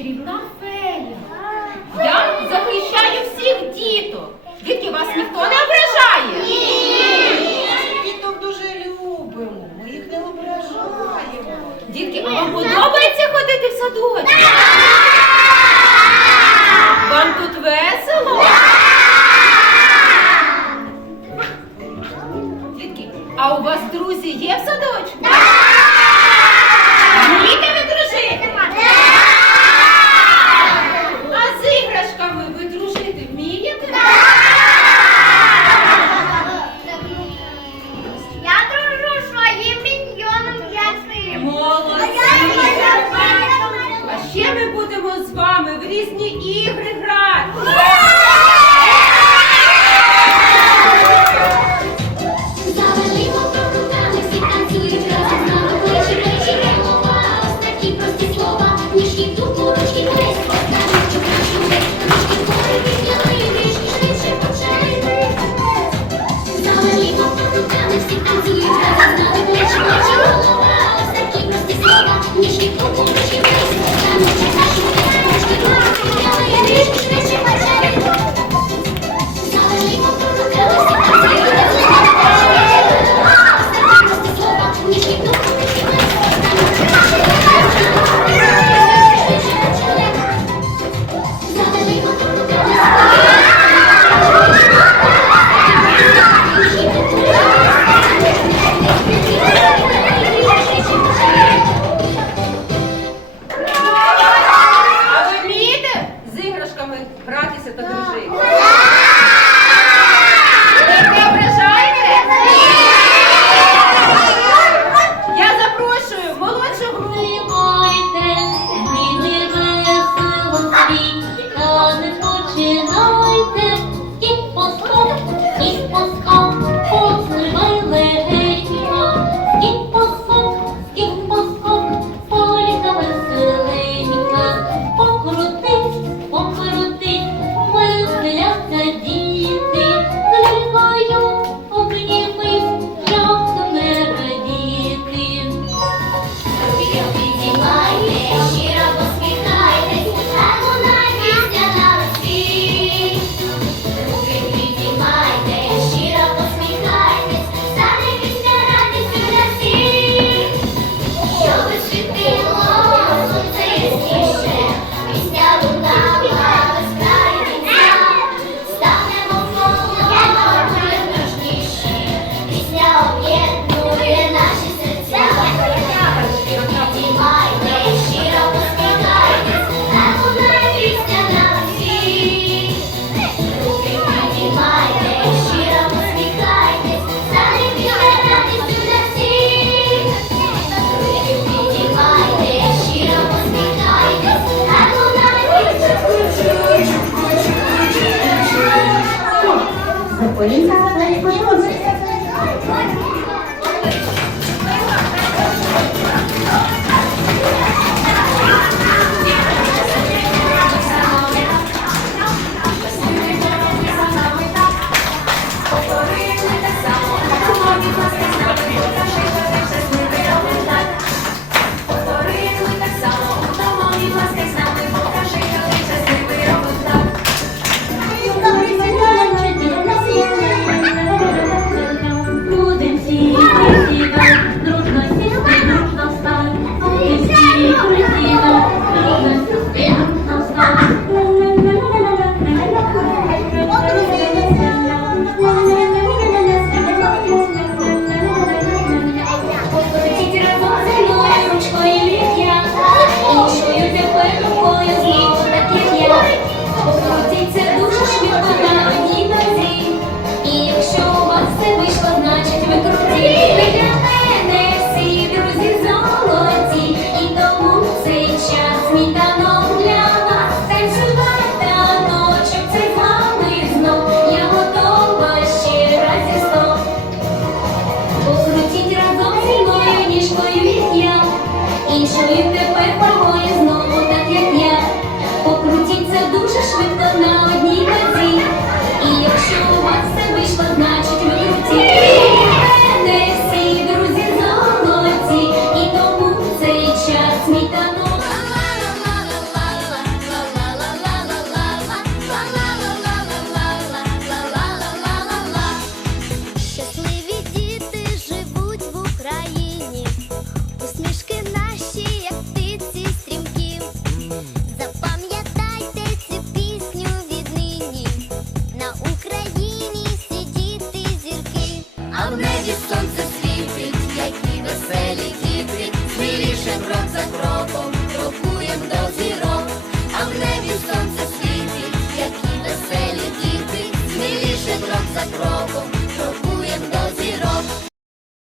чарівна фея. Я захищаю всіх діток. Дітки вас ніхто не ображає. Ні. Діток дуже любимо. Ми їх не ображаємо. Дітки, а вам подобається ходити в садок? Іграшками гратися та дружити? foi em casa. encheu e Freddy King.